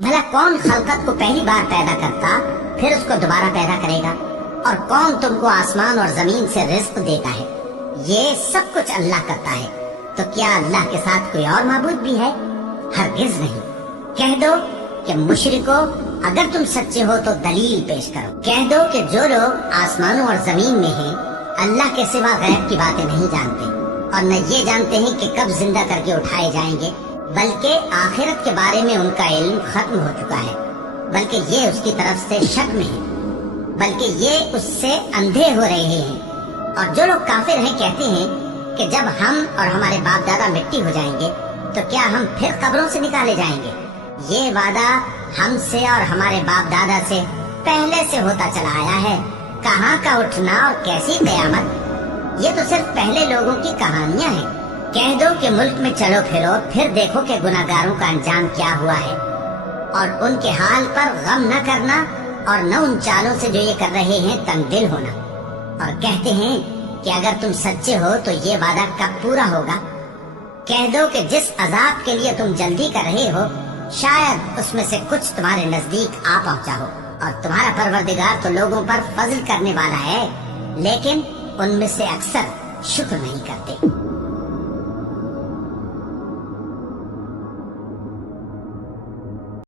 भला कौन खलकत को पहली बार पैदा करता फिर उसको दोबारा पैदा करेगा, और कौन तुमको आसमान और जमीन से रिज्क देता है? ये सब कुछ अल्लाह करता है। तो क्या अल्लाह के साथ कोई और माबूद भी है? हरगिज नहीं। कह दो कि मुशरिको, अगर तुम सच्चे हो तो दलील पेश करो। कह दो कि जो लोग आसमानों और जमीन में हैं, अल्लाह के सिवा गैब की बातें नहीं जानते और न ये जानते हैं कि कब जिंदा करके उठाए जाएंगे, बल्कि आखिरत के बारे में उनका इल्म खत्म हो चुका है, बल्कि ये उसकी तरफ से शक में है, बल्कि ये उससे अंधे हो रहे हैं। और जो लोग काफिर हैं कहते हैं कि जब हम और हमारे बाप दादा मिट्टी हो जाएंगे तो क्या हम फिर कब्रों से निकाले जाएंगे? ये वादा हमसे और हमारे बाप दादा से पहले से होता चला आया है। कहाँ का उठना और कैसी कयामत, ये तो सिर्फ पहले लोगों की कहानियां हैं। कह दो कि मुल्क में चलो फिरो, फिर देखो कि गुनाहगारों का अंजाम क्या हुआ है, और उनके हाल पर गम न करना और न उन चालों से जो ये कर रहे हैं तंगदिल होना। और कहते हैं कि अगर तुम सच्चे हो तो ये वादा कब पूरा होगा? कह दो कि जिस अजाब के लिए तुम जल्दी कर रहे हो, शायद उसमें से कुछ तुम्हारे नजदीक आ पहुंचा हो, और तुम्हारा परवरदिगार तो लोगों पर फजल करने वाला है, लेकिन उनमें से अक्सर शुक्र नहीं करते।